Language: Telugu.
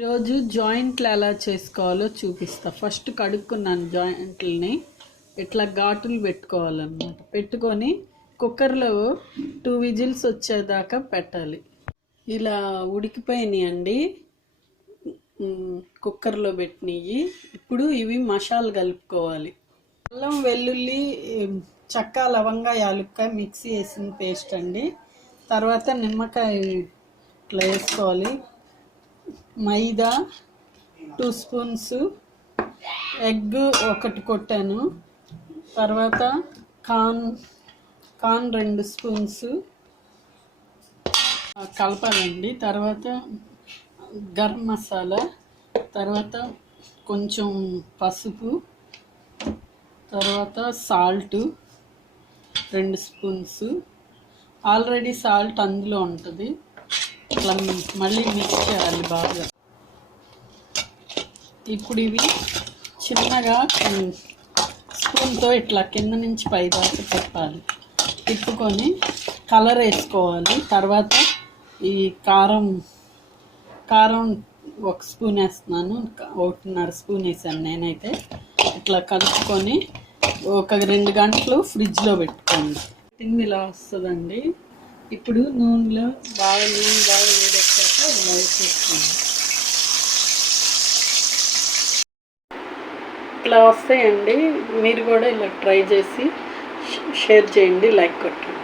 రోజు జాయింట్లు ఎలా చేసుకోవాలో చూపిస్తా. ఫస్ట్ కడుక్కున్నాను జాయింట్లని. ఇట్లా ఘాటులు పెట్టుకోవాలన్నమాట. పెట్టుకొని కుక్కర్లో 2 విజిల్స్ వచ్చేదాకా పెట్టాలి. ఇలా ఉడికిపోయినాయి అండి కుక్కర్లో పెట్టినవి. ఇప్పుడు ఇవి మసాలా కలుపుకోవాలి. అల్లం వెల్లుల్లి చెక్క లవంగ యాలుక్కాయ మిక్సీ వేసిన పేస్ట్ అండి. తర్వాత నిమ్మకాయ ఇట్లా వేసుకోవాలి. మైదా 2 స్పూన్స్, ఎగ్ 1 కొట్టాను. తర్వాత కార్న్ 2 స్పూన్స్ కలపాలండి. తర్వాత గరం మసాలా, తర్వాత కొంచెం పసుపు, తర్వాత సాల్ట్ 2 స్పూన్స్. ఆల్రెడీ సాల్ట్ అందులో ఉంటుంది. ఇట్లా మళ్ళీ మిక్స్ చేయాలి బాగా. ఇప్పుడు ఇవి చిన్నగా స్పూన్తో ఇట్లా కింద నుంచి పై దాకా తిప్పాలి. తిప్పుకొని కలర్ వేసుకోవాలి. తర్వాత ఈ కారం 1 స్పూన్ వేస్తున్నాను. 1.5 స్పూన్ వేసాను నేనైతే. ఇట్లా కలుపుకొని ఒక 2 గంటలు ఫ్రిడ్జ్లో పెట్టుకోండి. ఇలా వస్తుందండి. ఇప్పుడు నూనె బాగా వేడెక్కాక ఇలా వేసేసుకోండి. ఇట్లా వస్తాయండి. మీరు కూడా ఇలా ట్రై చేసి షేర్ చేయండి, లైక్ కొట్టండి.